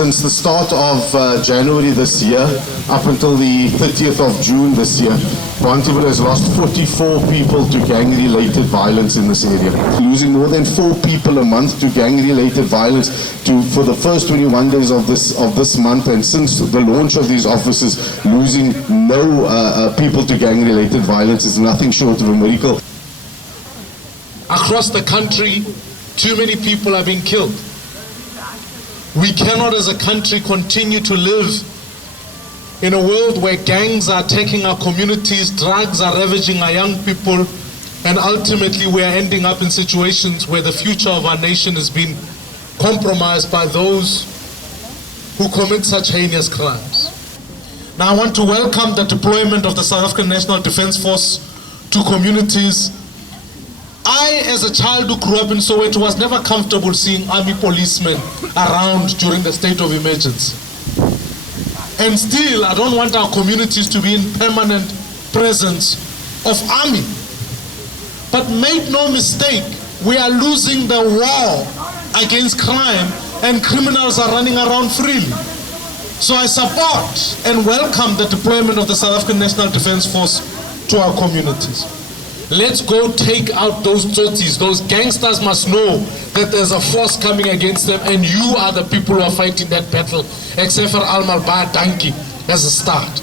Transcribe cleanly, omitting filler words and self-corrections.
Since the start of January this year, up until the 30th of June this year, Bonteheuwel has lost 44 people to gang-related violence in this area. Losing more than 4 people a month to gang-related violence for the first 21 days of this month, and since the launch of these offices, losing no people to gang-related violence is nothing short of a miracle. Across the country, too many people are being killed. We cannot as a country continue to live in a world where gangs are attacking our communities, drugs are ravaging our young people, and ultimately we are ending up in situations where the future of our nation has been compromised by those who commit such heinous crimes. Now I want to welcome the deployment of the South African National Defence Force to communities. I, as a child who grew up in Soweto, was never comfortable seeing army policemen around during the state of emergency. And still, I don't want our communities to be in permanent presence of army. But make no mistake, we are losing the war against crime and criminals are running around freely. So I support and welcome the deployment of the South African National Defence Force to our communities. Let's go take out those tsotsis. Those gangsters must know that there's a force coming against them, and you are the people who are fighting that battle, except for Almal Ba Danki as a start.